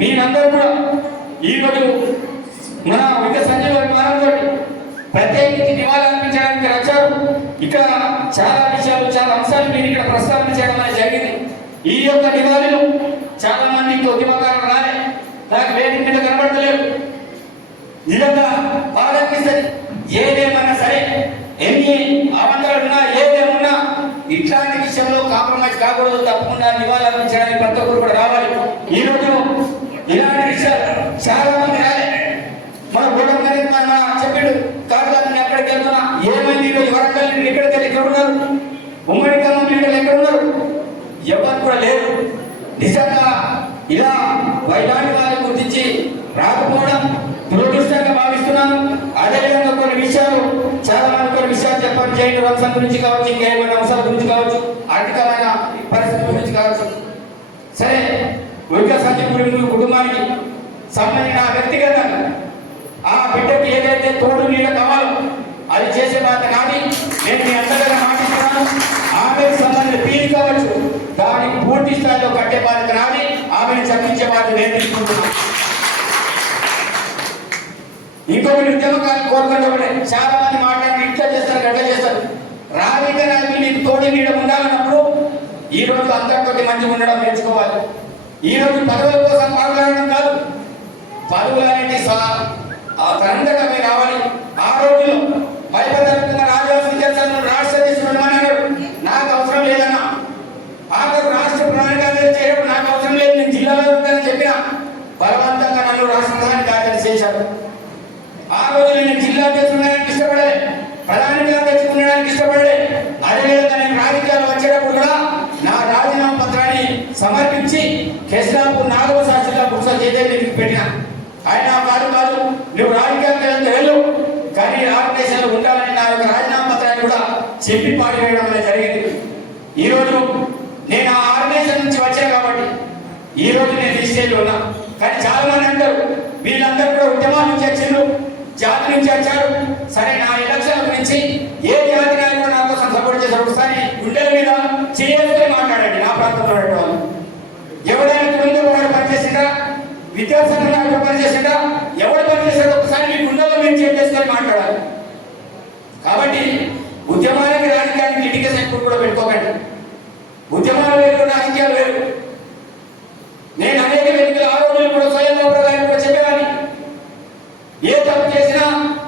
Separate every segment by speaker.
Speaker 1: మీరందరూ కూడా ఈరోజు మన విద్య సంజయ్ గారి మానంతో ప్రత్యేకించి నివాళులర్పించడానికి వచ్చారు. ఇక్కడ చాలా విషయాలు చాలా అంశాలు మీరు ఇక్కడ ప్రస్తావన చేయడం అనేది జరిగింది. ఈ యొక్క నివాళులు చాలా మందికి ఉద్యమకారులు రాలే. నాకు వేడి మీద కనబడతలేదు. నిజంగా బాధ అనిపిస్తుంది ఏదేమన్నా సరే ఎన్ని అవంతరాలు ఉన్నా ఏదేమున్నా ఇట్లాంటి విషయంలో కాంప్రమైజ్ కాకూడదు తప్పకుండా నివాళులు అర్పించడానికి ప్రతి ఒక్కరు కూడా రావాలి ఈ రోజు ఇలాంటి విషయాలు చాలా మంది రాలే మన గూడెం గారి మన చెప్పాడు కాదు ఎక్కడికి వెళ్తున్నా ఏమైంది ఈరోజు వరంగల్ నుండి ఎక్కడికి వెళ్ళి ఎక్కడ ఉన్నారు ఉమ్మడి ఖమ్మం లీడర్లు ఎక్కడ ఉన్నారు? ఎవరు కూడా లేరు. నిజంగా ఇలా వైలాంటి వారిని గుర్తించి రాకపోవడం దురదృష్టంగా భావిస్తున్నాను. అదేవిధంగా కొన్ని విషయాలు చాలా మంది కొన్ని విషయాలు చెప్పండి జైలు వంశం గురించి కావచ్చు ఇంకా ఏమైనా అంశాల గురించి కావచ్చు ఆర్థికమైన పరిస్థితి గురించి కావచ్చు. సరే ఉరిక సత్యపురి కుటుంబానికి సంబంధించిన ఆ వ్యక్తిగతంగా ఆ బిడ్డకి ఏదైతే తోడు నీళ్ళ కావాలో అది చేసే బాధ్యత కానీ నేను మీ అందరిగా మాటిస్తున్నాను. ఆమెకు సంబంధించిన ఫీజు కావచ్చు దానికి పూర్తి స్థాయిలో కట్టే బాధ్యత నాది. ఆమెను చదివించే బాధ్యత నేను తీసుకుంటున్నాను. ఇంకొకటి ఉద్యమకాలను కోరుకుంటే చాలా మంది మాట్లాడి ఇట్లా చేస్తారు గట్లా చేస్తారు. రాజకీయ నాయకులు నీకు తోడు నీడ ఉండాలన్నప్పుడు ఈ రోజు అందరితోటి మంచిగా ఉండడం నేర్చుకోవాలి. ఈ రోజు పదవుల కోసం మాట్లాడడం కాదు. పదవులు అనేది సా- ఆ రావాలి ఆ రోజుల్లో భయపడకుండా రాజాసు చేస్తాను రాష్ట్ర తీసుకుని నాకు అవసరం లేదన్నా. ఆఖరు రాష్ట్ర ప్రణాళిక చేయడం నాకు అవసరం లేదు. నేను జిల్లాలో ఉంటానని చెప్పిన బలవంతంగా నన్ను రాష్ట్ర ప్రధాని కార్యాలయం చేశారు. ఆ రోజు నేను జిల్లా తెచ్చుకున్నానికి ఇష్టపడలే. ప్రధానిగా తెచ్చుకునడానికి ఇష్టపడలే. అదేవిధంగా నేను రాజకీయాలు వచ్చేటప్పుడు కూడా నా రాజీనామా పత్రాన్ని సమర్పించి కేసరాపూర్ నాగవ శాస్త్రిగా పురుషులు చేతే పెట్టిన. ఆయన కాదు కాదు నువ్వు రాజకీయాలు వెళ్ళు. కానీ ఆర్గనైజేషన్లో ఉండాలని నా యొక్క రాజీనామా పత్రాన్ని కూడా చెప్పి పాడివేయడం అనేది జరిగింది. ఈరోజు నేను ఆ ఆర్గనైజేషన్ నుంచి వచ్చాను కాబట్టి ఈ రోజు నేను ఈ స్టేజ్లో ఉన్నా. కానీ చాలా మంది అంటారు వీళ్ళందరూ కూడా ఉద్యమాల నుంచి వచ్చిండ్రు జాతి నుంచి వచ్చారు. సరే నా ఎలక్షన్ గురించి ఏ జాతి నాయకుడు నా కోసం సపోర్ట్ చేశారు ఒకసారి గుండెల మీద చేయాలని మాట్లాడండి నా ప్రాంతంలో ఉన్నటువంటి వాళ్ళు. ఎవరైనా తులంలో వాడు పనిచేసిందా విద్యాసంఘ నాయకుడు పనిచేసిందా ఎవడు పనిచేసాడో ఒకసారి మీ గుండెల మీద చేసుకొని మాట్లాడాలి. కాబట్టి రాజకీయానికి కూడా పెట్టుకోకండి. ఉద్యమాలు వేరు రాజకీయాలు వేరు. నేను అనేక వ్యక్తులు ఆ రోజులు కూడా స్వయం గారిని కూడా చెప్పేవాడిని. ఏ తప్పు చేసినా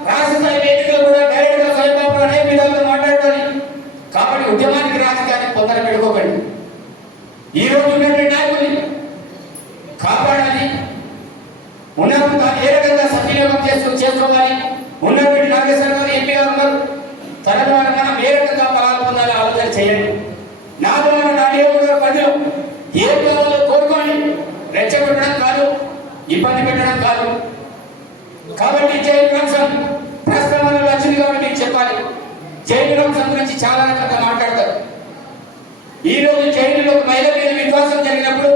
Speaker 1: రాష్ట్ర స్థాయి వేదికలు కూడా డైరెక్ట్గా స్వయం బాబు అనేక విధాలుగా కాబట్టి ఉద్యమానికి రాజకీయానికి పొందన పెట్టుకోకండి. ఈ రోజు ఉన్నటువంటి నాయకుల్ని కాపాడాలి. ఉన్నప్పుడు ఏ రకంగా సద్వినియోగం చేస్తూ చేసుకోవాలి. ఉన్నటువంటి నాగేశ్వర గారు ఎంపీ గారు ఉన్నారు తన ద్వారా మనం ఏ రకంగా ఫలాలు పొందాలి ఆలోచన చేయండి నా ద్వారా నా నియోజకవర్గ పరిధిలో ఏ కావాలో కోరుకోండి రెచ్చగొట్టడం కాదు ఇబ్బంది పెట్టడం కాదు. కాబట్టి జై వంశం ప్రస్తావనలు వచ్చింది కాబట్టి మీకు చెప్పాలి. జైలు వంశం గురించి చాలా రకంగా మాట్లాడతారు. ఈ రోజు జైలులో మహిళ మీద విశ్వాసం జరిగినప్పుడు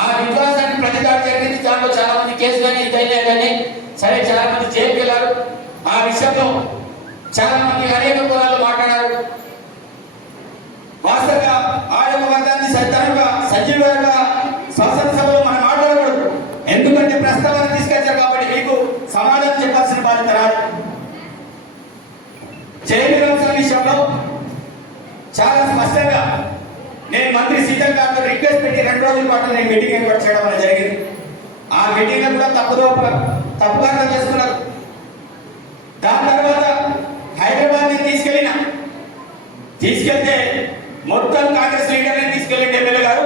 Speaker 1: ఆ విశ్వాసాన్ని ప్రతికారం జరిగింది. దాంట్లో చాలా మంది కేసు కానీ ఇదైనా కానీ సరే చాలా మంది జైలుకి వెళ్ళారు. ఆ విషయంలో చాలా మంది అనేక కులాలు మాట్లాడారు వాస్తవంగా ఆ యొక్క సజీవంగా శాసనసభలో మనం మాట్లాడకూడదు. ఎందుకంటే ప్రస్తావన తీసుకొచ్చారు కాబట్టి మీకు సమాధానం చెప్పాల్సిన బాధ్యత రాదు జైలు విషయంలో చాలా స్పష్టంగా నేను మంత్రి సీతల్ గారితో రిక్వెస్ట్ పెట్టి రెండు రోజుల పాటు నేను మీటింగ్ ఏర్పాటు చేయడం అనేది జరిగింది. ఆ మీటింగ్ కూడా తప్పుదో తప్పుగా అర్థం చేసుకున్నారు. దాని తర్వాత హైదరాబాద్ తీసుకెళ్ళిన తీసుకెళ్తే మొత్తం కాంగ్రెస్ లీడర్ తీసుకెళ్ళింది ఎమ్మెల్యే గారు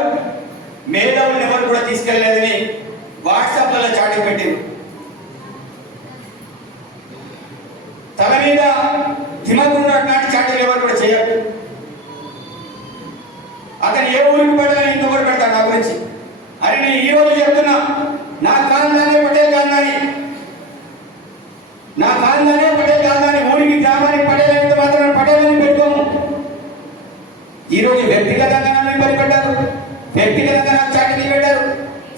Speaker 1: మేధావులను ఎవరు కూడా తీసుకెళ్ళలేదని వాట్సాప్లలో చాటింగ్ పెట్టింది తల మీద దిమకున్నటువంటి చాటింగ్ ఎవరు కూడా చేయరు అతను ఏ ఊరికి పడ్డాని ఇంకొకరు పెడతాడు నా గురించి అరే నేను ఈ రోజు చెప్తున్నా నా కాందానే పటేల్ కాందాని నా కాందానే పటేల్ కాందాని ఊరికి గ్రామానికి పటేల్ అయితే మాత్రం పటేల్ అని పెట్టుకోము ఈ రోజు వ్యక్తిగతంగా నన్ను ఇబ్బంది పెట్టారు వ్యక్తిగతంగా నాకు చాటింగ్ పెట్టారు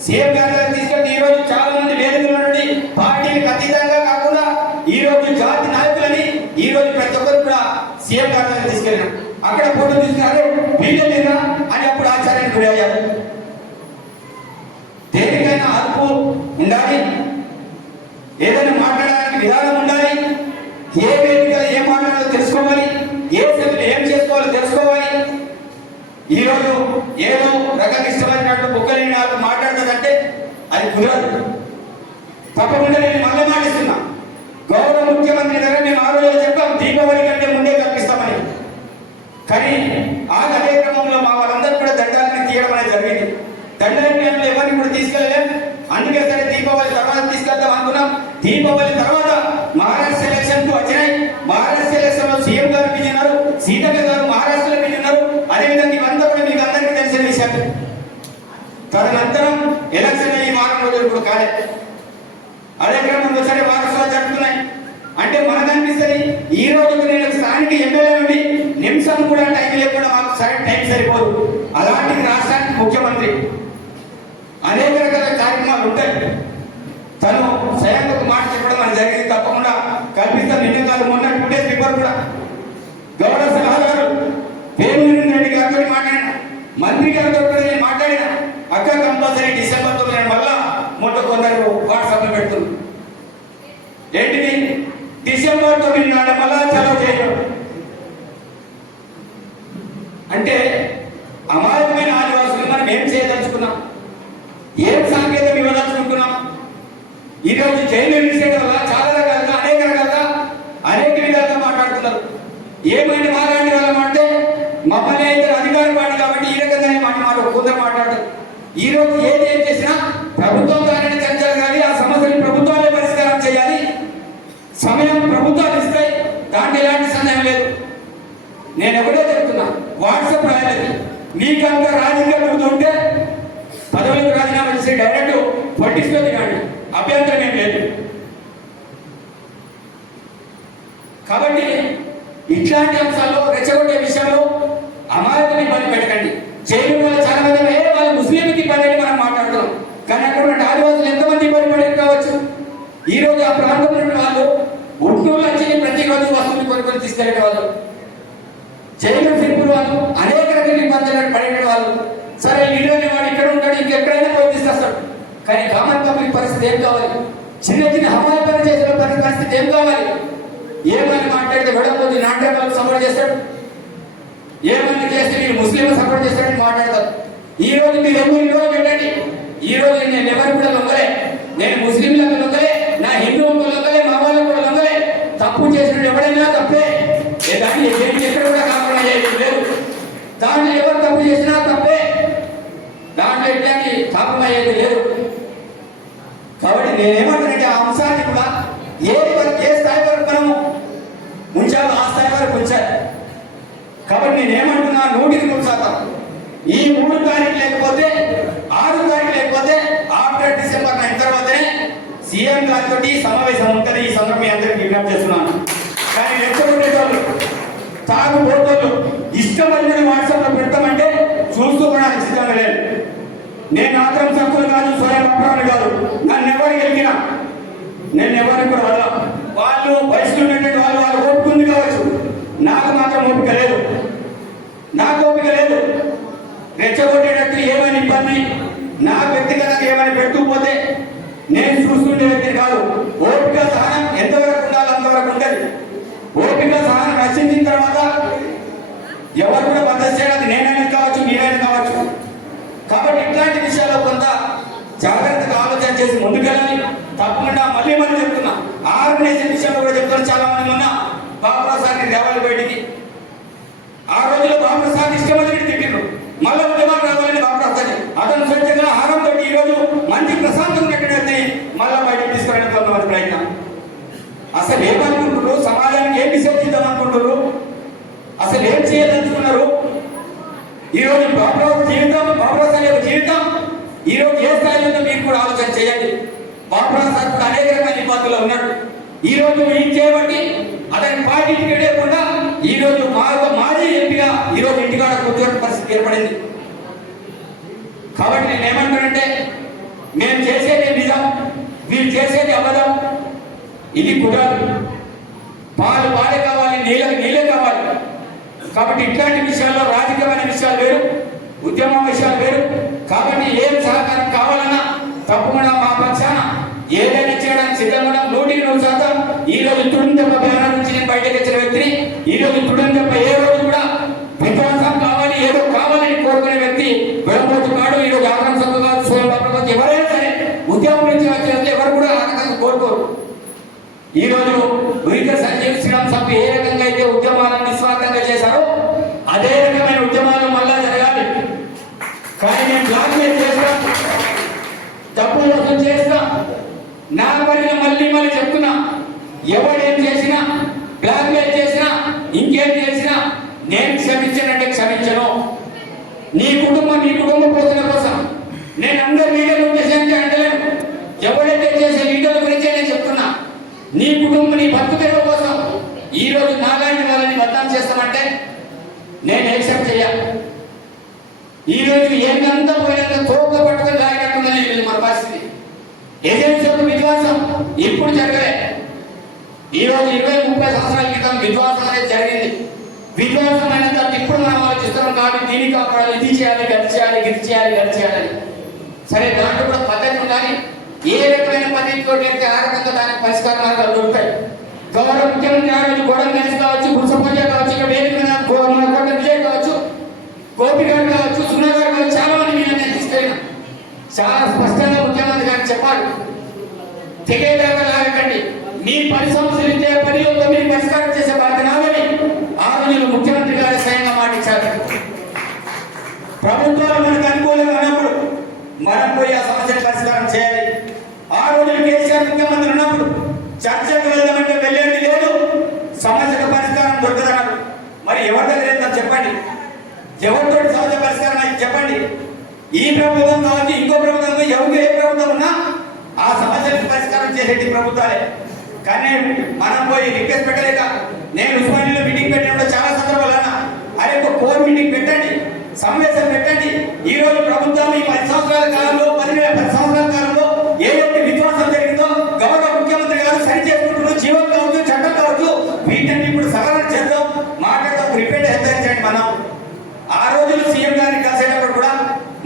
Speaker 1: సీఎం గారి దగ్గర తీసుకెళ్తే ఈ రోజు చాలా మంది వేదికల నుండి పార్టీలకు అతీతంగా కాకుండా ఈ రోజు జాతి నాయకులని ఈ రోజు ప్రతి ఒక్కరు కూడా సీఎం కార్యాలయం దగ్గర అక్కడ ఫోటో తీసుకున్నారు వీళ్ళేనా అని అప్పుడు ఆచార్యానికి గురి అయ్యారు. దేనికైనా అదుపు ఉండాలి. ఏదైనా మాట్లాడడానికి విధానం ఉండాలి. ఏ వేదిక ఏం మాట్లాడాలో తెలుసుకోవాలి. ఏ సభ్యులు ఏం చేసుకోవాలో తెలుసుకోవాలి. ఈరోజు ఏదో రకంగా ఇష్టమైనట్టు బుక్కలేని వాళ్ళు మాట్లాడదంటే అది కుదరదు. తప్పకుండా నేను మళ్ళీ మాటిస్తున్నా. గౌరవ ముఖ్యమంత్రి దగ్గర మేము ఆ రోజు చెప్పాం దీపావళి కంటే ముందే కల్పిస్తామని. కానీ ఆ కార్యక్రమంలో మా వాళ్ళందరూ కూడా దండాలని తీయడం అనేది జరిగింది. దండలని మేము ఎవరిని కూడా తీసుకెళ్ళలేం. అందుకే సరే దీపావళి తర్వాత తీసుకెళ్దాం అనుకున్నాం. దీపావళి తర్వాత మహారాష్ట్ర ఎలక్షన్కు వచ్చినాయి. మహారాష్ట్ర ఎలక్షన్లో సీఎం గారు పిలిచినారు సీతక్క గారు మహారాష్ట్రలో పిలిచినారు. ఉన్నారు అదేవిధంగా ఇవంతా కూడా మీకు అందరికీ తెలిసిన విషయం తదనంతరం ఎలక్షన్ ఈ వారం రోజులు కూడా కాలేదు అదే క్రమంలో సరే వారసులు జరుగుతున్నాయి అంటే మనకు అనిపిస్తుంది ఈ రోజు నేను స్థానిక ఎమ్మెల్యే నుండి నిమిషం కూడా టైం లేకుండా మాకు సరే టైం సరిపోదు. అలాంటి రాష్ట్రానికి ముఖ్యమంత్రి అనేక రకాల కార్యక్రమాలు ఉంటాయి. తను స్వయంగా ఒక మాట చెప్పడం అని జరిగింది తప్పకుండా. కల్పిస్తాను నిన్న కాదు మొన్న టూ డేస్ బిఫోర్ కూడా. గౌరవ సలహాదారు పేరు రెడ్డి గారితో మాట్లాడిన మంత్రి గారితో కూడా నేను మాట్లాడిన అక్క కంపల్సరీ డిసెంబర్ మొట్ట వాట్సాప్ పెడుతుంది ఏంటిది? డిసెంబర్ తొమ్మిది నాడు మళ్ళా చదువు చేయడం. అంటే అమాయకమైన ఆదివాసులు మనం ఏం చేయదలుచుకున్నాం? ఏం సాంకేతం ఇవ్వదలుచుకుంటున్నాం? ఈరోజు జైలు విడిసేయడం వల్ల చాలా రకాలుగా అనేక రకాలుగా అనేక విధాలుగా మాట్లాడుతున్నారు. ఏమైనా మాట్లాడి వాళ్ళం అంటే మమ్మల్ని అయితే అధికారం వాడి కాబట్టి ఈ రకంగానే మాట మాట కొందరు మాట్లాడతారు ఈ రోజు ఏది ఏం చేసినా ప్రభుత్వం కానీ చర్చలు కానీ ఆ సమస్యని ప్రభుత్వాలే పరిష్కారం చేయాలి సమయం ప్రభుత్వాలు ఇస్తాయి దాంట్లో ఎలాంటి సందేహం లేదు. నేను ఒకటే చెప్తున్నా వాట్సాప్ రాయాలి. మీకు అంత రాజకీయ బుద్ధి ఉంటే పదవులకు రాజీనామా చేసి డైరెక్ట్ పొలిటిక్స్లో దిగండి అభ్యంతరం ఏం లేదు. కాబట్టి ఇట్లాంటి అంశాల్లో రెచ్చగొట్టే విషయంలో అమాయకులు ఇబ్బంది పెట్టకండి. జైలు వాళ్ళు చాలా మంది వాళ్ళు ముస్లింకి ఇబ్బంది అని మనం మాట్లాడుతున్నాం. కానీ అక్కడ ఉన్న ఆదివాసులు ఎంతమంది ఇబ్బంది పడేది కావచ్చు? ఈ రోజు ఆ ప్రాంతంలో ఉన్న వాళ్ళు ఉట్నూరు ప్రతిరోజు వస్తువులు కొనుక్కొని తీసుకెళ్ళే వాళ్ళు. జైలు ఫిర్పులు వాళ్ళు అనేక రకాల ఇబ్బందులు పడిన వాళ్ళు. సరే లీడర్ వాడు ఇక్కడ ఉంటాడు ఇంకెక్కడైనా పోయి తీసుకొస్తాడు. కానీ కామన్ పబ్లిక్ పరిస్థితి ఏం కావాలి? చిన్న చిన్న హమాయి పని చేసిన పరిస్థితి ఏం కావాలి? ఏమని మాట్లాడితే విడపోతే నాటకాలకు సపోర్ట్ చేస్తాడు ఏమని చేస్తే నేను ముస్లింలు సపోర్ట్ చేస్తాడని మాట్లాడతారు. ఈ రోజు మీరు ఎవరు ఈ రోజు పెట్టండి? ఈ రోజు నేను ఎవరు కూడా నమ్మలే. నేను ముస్లింల దాంట్లో ఎవరు తప్పు చేసినా తప్పే. దాంట్లో ఎట్లాంటి పాపం అయ్యేది లేదు. కాబట్టి నేనేమంటానంటే ఆ అంశాన్ని కూడా ఏ వరకు ఏ స్థాయి వరకు మనము ఉంచాలో ఆ స్థాయి వరకు ఉంచాలి. కాబట్టి నేనేమంటున్నా నూటికి నూరు శాతం. ఈ మూడు తారీఖు లేకపోతే ఆరు తారీఖు లేకపోతే ఆఫ్టర్ డిసెంబర్ నైన్ తర్వాతనే సీఎం గారితో సమావేశం ఉంటుంది. ఈ సందర్భం అందరికీ విజ్ఞప్తి చేస్తున్నాను. కానీ రెచ్చగొట్టేటోళ్ళు తాగుబోతోళ్ళు ఇష్టమైన వాట్సాప్లో పెడతామంటే చూస్తూ కూడా ఇష్టం లేదు. నేను ఆత్రం తక్కువ కాదు స్వయం అప్రాణి కాదు. నన్ను ఎవరు గెలికినా? నేను ఎవరికి కూడా వదల వాళ్ళు వయసులో ఉన్నటువంటి వాళ్ళు వాళ్ళు ఓపుకుంది కావచ్చు. నాకు మాత్రం ఓపిక లేదు. నాకు ఓపిక లేదు. రెచ్చగొట్టేటట్టు ఏమైనా ఇబ్బంది? నా వ్యక్తిగతంగా ఏమైనా పెట్టుకుపోతే నేను చూస్తుండే వ్యక్తిని కాదు. ఓపిక సహనం ఎంతవరకు ఉండాలో అంతవరకు ఉంటుంది సహనం తర్వాత ఎవరు కూడా మద్దతు చేయడానికి నేనైనా కావచ్చు మీరైనా కావచ్చు. కాబట్టి ఇట్లాంటి విషయాల్లో కొంత జాగ్రత్తగా ఆలోచన చేసి ముందుకెళ్ళాలి. తప్పకుండా మళ్ళీ మళ్ళీ చెప్తున్నా. ఆర్గనైజేషన్ విషయంలో కూడా చెప్తున్నా చాలా మంది మొన్న బాబురావు దేవాలి బయటికి. ఆ రోజుల్లో బాబురావు ఇష్టమని తిట్టిండ్రు. మళ్ళీ ఉద్యమాలు రావాలని బాబుప్రసాద్ అతను స్వచ్ఛంగా ఆహారం పెట్టి ఈ రోజు మంచి ప్రశాంతం ఉన్నటువంటి మళ్ళీ బయటకు తీసుకురావడానికి కొంతమంది ప్రయత్నం. అసలు ఏమనుకుంటున్నారు అనుకుంటున్నారు? అసలు ఏం చేయాలనుకున్నారు? ఈ రోజు బాబురావు జీవితం బాబురావు సార్ యొక్క జీవితం ఈ రోజు ఏ స్థాయిలో ఉందో మీరు కూడా ఆలోచన చేయండి. బాబురావు సార్ కూడా అనేక రకాల ఇబ్బందుల్లో ఉన్నాడు. ఈ రోజు ఏం చేయబట్టి అతని పార్టీకి వెళ్ళకుండా ఈ రోజు మా మాజీ ఎంపీగా ఈ రోజు ఇంటికాడ కూర్చోని పరిస్థితి ఏర్పడింది. కాబట్టి నేను ఏమంటానంటే మేము చేసేది నిజం వీళ్ళు చేసేది అబద్ధం. ఇది కుదరదు పాలు పాలే కావాలి నీళ్ళ నీళ్ళే కావాలి. కాబట్టి ఇట్లాంటి విషయాల్లో రాజకీయమైన విషయాలు వేరు ఉద్యమ విషయాలు వేరు. కాబట్టి ఏం సహకారం కావాలన్నా తప్పకుండా మా పక్షాన ఏదైనా చేయడానికి సిద్ధంగా నూటికి నూరు శాతం ఈ రోజు తుడుందెబ్బ బ్యానర్ నుంచి నేను బయటకు వచ్చిన వ్యక్తిని ఈ రోజు తుడుందెబ్బ ఏ రోజు కూడా విధ్వంసం కావాలి ఏదో కావాలని కోరుకునే వ్యక్తి విడబోతు కాడు ఈ రోజు ఆకాంక్ష కాదు సోయం బాబు ఎవరైనా సరే ఉద్యమం నుంచి వచ్చిన ఎవరు కూడా ఆకాంక్ష కోరుకోరు. ఈ రోజు ఉరిక సంజీవ్ శ్రీరామ్ సభ్యు ఏ రకంగా అయితే ఉద్యమాలను నిస్వార్థంగా చేశారో అదే రకమైన ఉద్యమాలు మళ్ళా జరగాలి. కానీ నేను బ్లాక్ చేసినా చేస్తా తప్పు మోసం చేస్తా నా పనిలో మళ్ళీ మళ్ళీ చెప్తున్నా ఎవడేం చేసినా బ్లాక్ చేసినా ఇంకేం చేసినా నేను క్షమించనంటే క్షమించను. నీ కుటుంబం నీ కుటుంబ పోతున్న కోసం నేను అందరు లీడర్లు చేసేంటే అంటలేను. ఎవడైతే చేసే లీడర్ల గురించే నేను చెప్తున్నా. నీ కుటుంబం నీ భక్తు తెరువు కోసం ఈ రోజు నాలాంటి వాళ్ళని బద్నాం చేస్తామంటే నేను యాక్సెప్ట్ చేయాలి ఈ రోజు ఏంటంతా పోయినంత తోక పట్టుకొని లాగినట్టున్నది వీళ్ళు మన పరిస్థితి ఏజెన్సీ యొక్క విధ్వాసం ఇప్పుడు జరగలే. ఈ రోజు ఇరవై ముప్పై సంవత్సరాల క్రితం విధ్వాసం అనేది జరిగింది. విధ్వాసం అయిన తర్వాత ఇప్పుడు మనం ఆలోచిస్తున్నాం కాబట్టి దీన్ని కాపాడాలి ఇది చేయాలి గది చేయాలి గిది చేయాలి గది చేయాలి. సరే దాంట్లో కూడా పద్ధతి ఉండాలి. ఏ రకమైన పని అయితే ఆ రకంగా దానికి పరిష్కార మార్గాలు దొరుకుతాయి గౌరవ ముఖ్యమంత్రి ఆ రోజు గోడం గణేష్ కావచ్చు గురుసపూజ కావచ్చు ఇక్కడ వేదిక మీద కోట విజయ్ కావచ్చు గోపి గారు కావచ్చు సున్నా గారు కావచ్చు చాలా మంది మీరు నేను తీసుకెళ్ళిన. చాలా స్పష్టంగా ముఖ్యమంత్రి గారికి చెప్పాలి తెలియదాకా లాగకండి. మీ పది సమస్యలు ఇచ్చే పనిలో తొమ్మిది పరిష్కారం చేసే బాధ్యత నాదని ఆ రోజులు ముఖ్య గారు స్వయంగా మాటించారు ప్రభుత్వాలు మనకు అనుకూలంగా ఉన్నప్పుడు మనం పోయి ఆ సమస్యను పరిష్కారం చేయాలి ఆ రోజు కేసీఆర్ ముఖ్యమంత్రి ఉన్నప్పుడు చర్చకు వెళ్దామంటే వెళ్ళేది లేదు సమస్యకు పరిష్కారం దొరకదన్నాడు మరి ఎవరి దగ్గర వెళ్తాం చెప్పండి ఎవరితో సమస్య పరిష్కారం అయితే చెప్పండి. ఈ ప్రభుత్వం కావచ్చు ఇంకో ప్రభుత్వం ఎవరు ఎవరికి ఏ ప్రభుత్వం ఉన్నా ఆ సమస్యలకు పరిష్కారం చేసేటి ప్రభుత్వాలే. కానీ మనం పోయి రిక్వెస్ట్ పెట్టలేక నేను ఉస్మానియాలో మీటింగ్ పెట్టినప్పుడు చాలా సందర్భాలు అన్నా అరే ఒక కోర్ మీటింగ్ పెట్టండి సమావేశం పెట్టండి. ఈ రోజు ప్రభుత్వం ఈ పది సంవత్సరాల కాలంలో పదివేల పది సంవత్సరాలు రోజులు సీఎం గారిని కలిసేటప్పుడు కూడా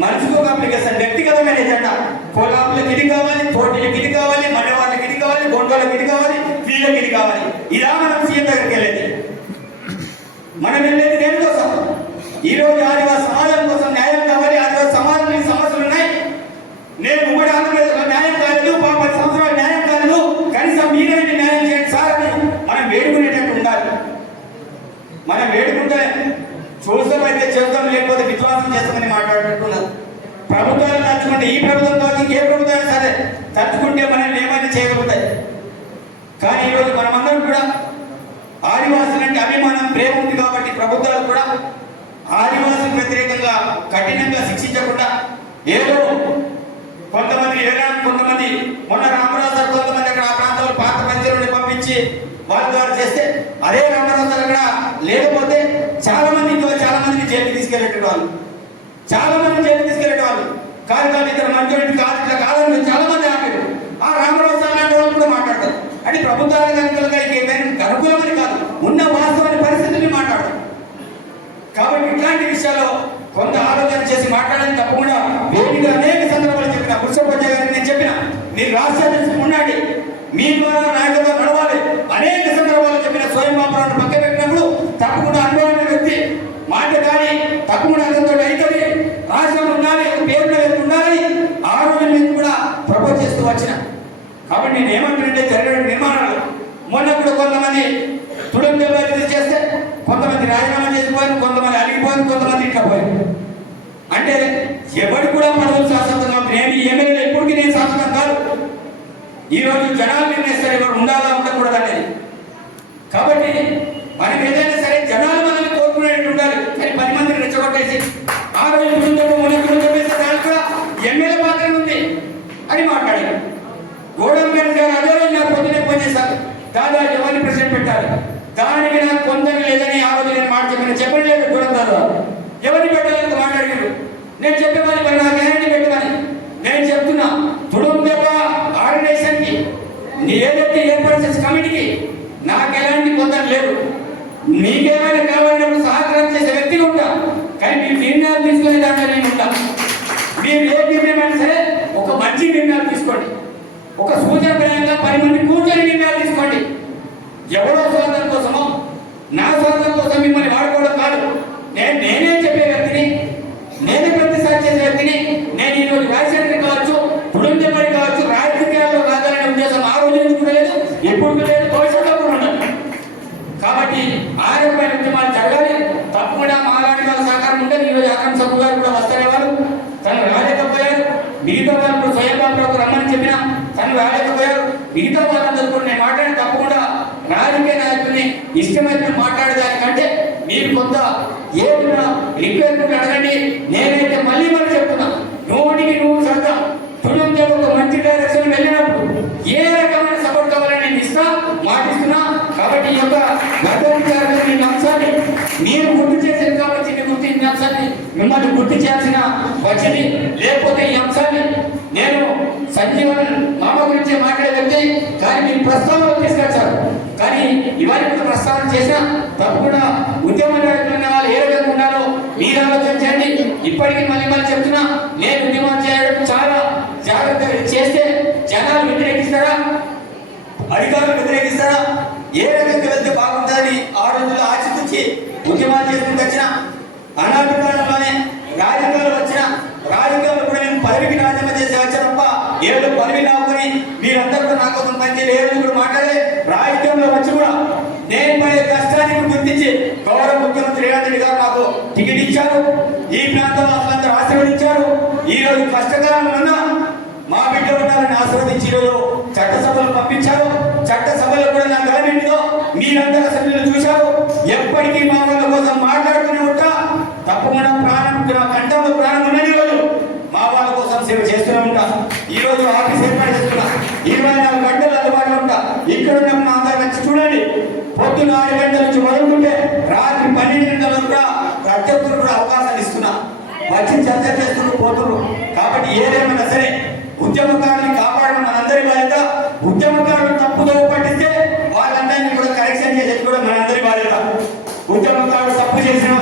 Speaker 1: మనిషికి ఒక అప్లికేషన్ వ్యక్తిగతమైన ఎజెండా. కోలాపులకు ఇది కావాలి తోటికి ఇది కావాలి మల్లెవాళ్ళకి ఇది కావాలి గొంటోళ్ళకి ఇది కావాలి వీళ్ళకి ఇది కావాలి. ఇలా మనం సీఎం దగ్గరికి వెళ్ళేది. మనం వెళ్ళేది దేని కోసం? ఈ రోజు ఆదివాసీ సమాజం కోసం న్యాయం కావాలి ఆదివాసి సమాజంలో సమస్యలు ఉన్నాయి? నేను ఉమ్మడి ఆంధ్రప్రదేశ్లో న్యాయం కాలేదు పది సంవత్సరాలు న్యాయం కాలేదు కనీసం మీరే న్యాయం చేయండి సార్ అని మనం వేడుకునేటట్టు ఉండాలి. మనం అయితే చెబుతాం లేకపోతే విశ్వాసం చేస్తామని మాట్లాడుకుంటున్నారు. ప్రభుత్వాలు తచ్చుకుంటే ఈ ప్రభుత్వం కావచ్చు ఏ ప్రభుత్వం సరే తచ్చుకుంటే మనల్ని ఏమైనా చేయగలుగుతాయి. కానీ ఈరోజు మనమందరం కూడా ఆదివాసులంటే అభిమానం ప్రేమ ఉంది కాబట్టి ప్రభుత్వాలు కూడా ఆదివాసులకు వ్యతిరేకంగా కఠినంగా శిక్షించకుండా ఏదో కొంతమంది ఏడాది కొంతమంది మొన్న రామరాజు గారు కొంతమంది అక్కడ ఆ ప్రాంతంలో పాత పంచాయతీలను పంపించి వాళ్ళ ద్వారా చేస్తే అదే రామరాజు అక్కడ లేకపోతే చాలా వాళ్ళు చాలా మంది జైలు తీసుకెళ్ళే వాళ్ళు కాదు కాదు ఇతర మంచి కాదు ఇట్లా కాదని చాలా మంది ఆపారు. ఆ రామరావు సార్ లాంటి వాళ్ళు కూడా మాట్లాడతారు. అంటే ప్రభుత్వాల అనుకూలంగా ఇంకేమైనా అనుకూలమని కాదు. ఉన్న వాస్తవాన్ని పరిస్థితిని మాట్లాడతారు. కాబట్టి ఇట్లాంటి విషయాల్లో కొంత ఆలోచన చేసి మాట్లాడని తప్పకుండా వేడిగా అనేక సందర్భాలు చెప్పిన పురుషపంచ గారికి నేను చెప్పిన మీరు రాష్ట్ర ఉండండి. మీ ద్వారా నాయకులుగా నడవాలి. అనేక సందర్భాలు చెప్పిన స్వయం బాబురావు పక్క పెట్టినప్పుడు తప్పకుండా అనుభవమైన వ్యక్తి మాట కానీ తప్పకుండా అతనితో అవుతుంది రాష్ట్రం ఉండాలి పేరు మీద ఉండాలి ఆ రోజు నుంచి కూడా ప్రపోజ్ చేస్తూ వచ్చిన. కాబట్టి నేను ఏమంటానంటే జరిగిన నిర్మాణాలు. మొన్న కూడా కొంతమంది తుడం దెబ్బలు చేస్తే కొంతమంది రాజీనామా చేసిపోయారు కొంతమంది అడిగిపోయారు కొంతమంది ఇట్లా పోయారు. అంటే ఎవరు కూడా పదవులు శాశ్వతంగా నేను ఎమ్మెల్యే ఎప్పటికీ నేను శాశ్వతం కాదు. ఈ రోజు జనాలు నిర్ణయిస్తారు ఎవరు ఉండాలా ఉండకూడదు అనేది. కాబట్టి మనం ఏదైనా సరే జనాలు మనల్ని కోరుకునేట్టు ఉండాలి కానీ పది మందిని రెచ్చగొట్టేసి ఆ రోజు గురించి మొన్న చెప్పేసి దానికి కూడా ఎమ్మెల్యే పాత్ర ఉంది అని మాట్లాడారు గోడం గారు అదే రోజు నాకు పొద్దునే ఫోన్ చేశారు దాదా ఎవరిని ప్రెసిడెంట్ పెట్టాలి దానికి నాకు పొందని లేదని ఆ రోజు నేను మాట చెప్పండి లేదు గోడం దాదా ఎవరిని పెట్టాలని మాట్లాడారు? నేను చెప్పేవాని మరి నాకు గ్యారంటీ పెట్టమని? నేను చెప్తున్నా తుడుంబెప్ప దెబ్బ ఆర్గనైజేషన్కి నీ ఏదైతే ఏర్పాటు కమిటీకి నాకు ఎలాంటి పొందని లేదు. మీకేమైనా కావాలన్నప్పుడు సహకారం చేసే వ్యక్తిగా ఉంటా. కానీ మీ నిర్ణయాలు తీసుకునే దాంట్లో నేను ఉంటా. మీరు ఏ నిర్ణయమైనా సరే ఒక మంచి నిర్ణయాలు తీసుకోండి. ఒక సూచనప్రాయంగా పది మంది కూర్చొని నిర్ణయాలు తీసుకోండి. ఎవరో స్వార్థం కోసమో నా స్వార్థం కోసం మిమ్మల్ని వాడుకోవడం కాదు. నేను నేనే చెప్పే వ్యక్తిని నేనే ప్రతిసారి చేసే వ్యక్తిని నేను ఈరోజు రాజశేఖర్ కావచ్చు పుడుంజపడి కావచ్చు రాజకీయాల్లో కాదనే ఉద్దేశం ఆ రోజు నుంచి కూడా లేదు ఎప్పుడు లేదు భవిష్యత్తులో కూడా ఉండదు. కాబట్టి ఆ రకమైన ఉద్యమాలు జరగాలి. తప్పకుండా మాలాంటి వాళ్ళ సహకారం ఉంటే ఈరోజు అక్రమ సబ్బు గారు కూడా వస్తారేవారు తను రాలేకపోయారు. మిగతా వాళ్ళు కూడా స్వయం బాబులకు రమ్మని చెప్పినా తను రాలేకపోయారు. మిగతా వాళ్ళందరూ కూడా నేను మాట్లాడి తప్పకుండా రాజకీయ నాయకుల్ని ఇష్టమైన మాట్లాడేదానికంటే మీరు కొంత ఏదైనా రిక్వైర్మెంట్ అడగండి నేనైతే మళ్ళీ మళ్ళీ చెప్తున్నా. నూటికి నూరు శాతం తులంతో ఒక మంచి డైరెక్షన్ వెళ్ళినప్పుడు ఏ రకమైన సపోర్ట్ కావాలని నేను ఇస్తా మాటిస్తున్నా. కాబట్టి ఈ యొక్క గర్భోపచారం అంశాన్ని మీరు గుర్తు చేసేది కాబట్టి ఇది గుర్తు ఈ అంశాన్ని మిమ్మల్ని గుర్తు చేయాల్సిన వచ్చింది లేకపోతే ఈ అంశాన్ని నేను సంజీవన్ మామ గురించి మాట్లాడే వ్యక్తి కానీ మీరు ప్రస్తావన తీసుకొచ్చారు. కానీ ఇవన్నీ కూడా ప్రస్తావన చేసినా తప్పకుండా ఉద్యమ వాళ్ళు ఏ విధంగా ఉండాలో మీరు ఆలోచించండి. ఇప్పటికీ మళ్ళీ మళ్ళీ చెప్తున్నా నేను ఉద్యమం చేయడం చాలా జాగ్రత్తగా చేస్తే జనాలు వ్యతిరేకిస్తారా? అధికారులు వ్యతిరేకిస్తారా? ఏ రకంగా వెళ్తే బాగుంటుందని ఆ రోజుల్లో ఆచితూచి ఉద్యమాలు చేసుకుంటూ వచ్చిన ఆనాటి కాలంలోనే రాజకీయాలు వచ్చిన రాజకీయాలు కూడా నేను పదవికి రాజీనామా చేసి వచ్చా తప్ప ఏళ్ళు పదవి లాపుకొని మీరందరూ కూడా నా కోసం పనిచేయాలి ఏ కూడా మాట్లాడే రాజకీయంలో వచ్చి కూడా నేను పడే కష్టానికి గుర్తించి గౌరవ ముఖ్యమంత్రి రేవంత్ రెడ్డి గారు నాకు టికెట్ ఇచ్చారు. ఈ ప్రాంతం అసలందరూ ఆశీర్వదించారు ఈ రోజు కష్టకాలంలో ఉన్నా మా బిడ్డ ఉండాలని ఆశీర్వదించి ఈరోజు చట్టసభలు పంపించారు చట్టసభలో కూడా నా గవర్నమెంట్లో మీరందరూ అసెంబ్లీలో చూశారు ఎప్పటికీ మా వాళ్ళ కోసం మాట్లాడుతూనే ఉంటా తప్పకుండా ప్రాణం నా కంఠంలో ప్రాణం ఉన్నది రోజు మా వాళ్ళ కోసం సేవ చేస్తూనే ఉంటా ఈ రోజు ఆఫీస్ ఏర్పాటు చేస్తున్నా ఇరవై నాలుగు గంటలు అందుబాటులో ఉంటా ఇక్కడ ఉన్న మా అందరూ వచ్చి చూడండి పొద్దున్న ఆరు గంటల నుంచి మొదలుకుంటే రాత్రి పన్నెండు గంటల వరకు కూడా ప్రతి ఒక్కరు కూడా అవకాశాలు ఇస్తున్నా. వచ్చి చర్చ చేస్తున్నారు పోతున్నారు. కాబట్టి ఏదేమైనా సరే ఉద్యమకారుని కాపాడడం మనందరి బాధ్యత ఉద్యమకారులు తప్పుదో పట్టిస్తే వాళ్ళందరినీ కూడా కరెక్షన్ చేసేది కూడా మనందరి బాధ్యత. ఉద్యమకారుడు తప్పు చేసినా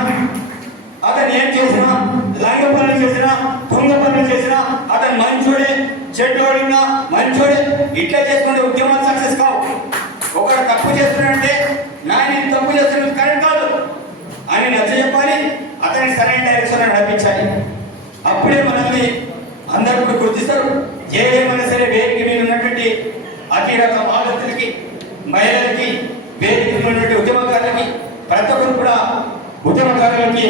Speaker 1: అతను ఏం చేసినా లంగ పనులు చేసినా దొంగ పనులు చేసినా అతను మంచోడే చెడ్డోడినా మంచోడే. ఇట్లా చేసుకుంటే ఉద్యమాలు సక్సెస్ కావు. ఒకరు తప్పు చేస్తున్నాడంటే నాయన నేను తప్పు చేస్తున్నాడు కరెక్ట్ కాదు. అని నచ్చ చెప్పాలి. అతనికి సరైన డైరెక్షన్ నడిపించాలి. అప్పుడే మనల్ని అందరూ కూడా గుర్తిస్తారు. ఏదేమైనా సరే వేదిక మీద ఉన్నటువంటి అతి రకం ఆలోచనలకి మహిళలకి వేదిక ఉన్నటువంటి ఉద్యమకారులకి ప్రతి ఒక్కరు కూడా ఉద్యమకారులకి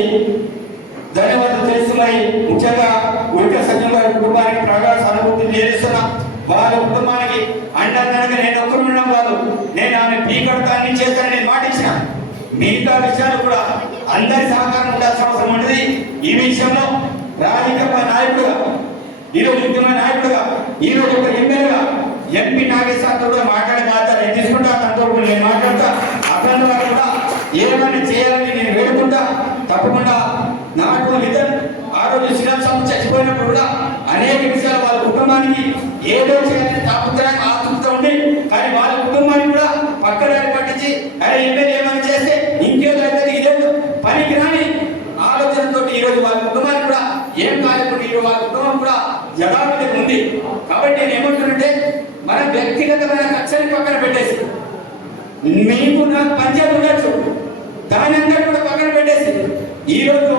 Speaker 1: ధన్యవాదాలు తెలుస్తున్నాయి. ముఖ్యంగా ఉరిక సత్యం గారి కుటుంబానికి ప్రగాఢ సానుభూతి తెలియజేస్తున్నా వాళ్ళ కుటుంబానికి అండగా నేను ఒక్కరు ఉండడం కాదు. నేను ఆమె పీ కడతానని చేస్తానని నేను మాట ఇచ్చిన మిగతా విషయాలు కూడా అందరి సహకారం ఉండాల్సిన అవసరం ఉంటుంది ఈ విషయంలో రాజకీయ నాయకుడుగా ఈరోజు ఉద్యమ నాయకుడుగా ఈరోజు ఒక ఎమ్మెల్యేగా ఎంపీ నాగేశ్వరతో కూడా మాట్లాడే బాధ్యత నేను తీసుకుంటా. తనతో కూడా నేను మాట్లాడతా. అతని కూడా ఏమైనా చేయాలని నేను వేడుకుంటా. తప్పకుండా నాకు నిజం ఆ రోజు శ్రీరామ్ స్వామి చచ్చిపోయినప్పుడు కూడా అనేక విషయాలు వాళ్ళ కుటుంబానికి ఏదో చేయాలని తాపత్రయం ఆతృత ఉండి కానీ వాళ్ళ కాలేకుండా మా కుటుంబం కూడా యథావిధి ఉంది. కాబట్టి నేను ఏమంటున్నంటే మన వ్యక్తిగతమైన కక్షని పక్కన పెట్టేసి మీకు నాకు పంచాయతీ ఉండొచ్చు దాని అందరూ కూడా పక్కన పెట్టేసి ఈరోజు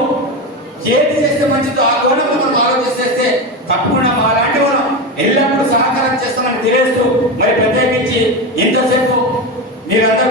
Speaker 1: ఏది చేస్తే మంచిదో ఆ కోణం మనం ఆలోచిస్తే తప్పకుండా మా లాంటి వాళ్ళం ఎల్లప్పుడూ సహకారం చేస్తామని తెలియజేస్తూ మరి ప్రత్యేకించి ఎంతసేపు మీరందరూ